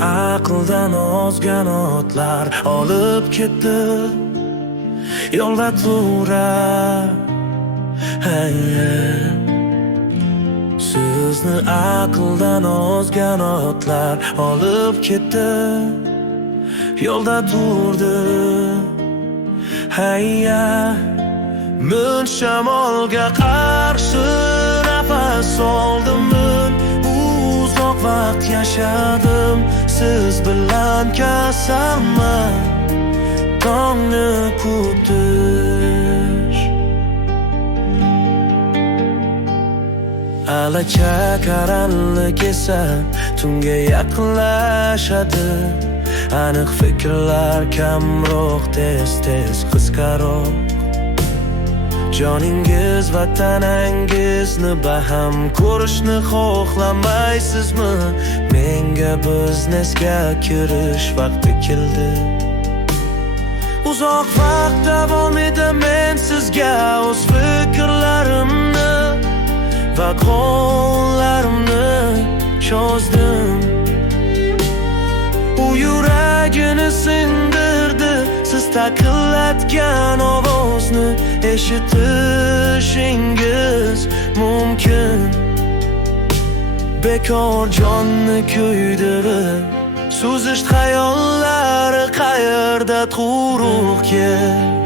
aqldan ozgan otlar olib ketdi yo'lda to'g'ri. Sizni aqldan ozgan otlar olib ketdi yo'lda turdi. Men shamolga qarshi nafas oldim, uzoq vaqt yashadim siz bilan. Kasalman tongni kutish, alachakaranlik esa tunga yaqinlashadi. Aniq fikrlar kamroq, tez qisqaroq. Joningiz va tanangizni baham ko'rishni xohlamaysizmi? Menga biznesga kirish vaqti keldi. Uzoq vaqt davomida men sizga o'z fikrlarimni va qo'llarimni cho'zdim. U yuragini sindirdi, siz taqillatgan ovozni eshitishingiz mumkin. Bekor jonni kuydirib suzisht xayollari qayerda quruq yer.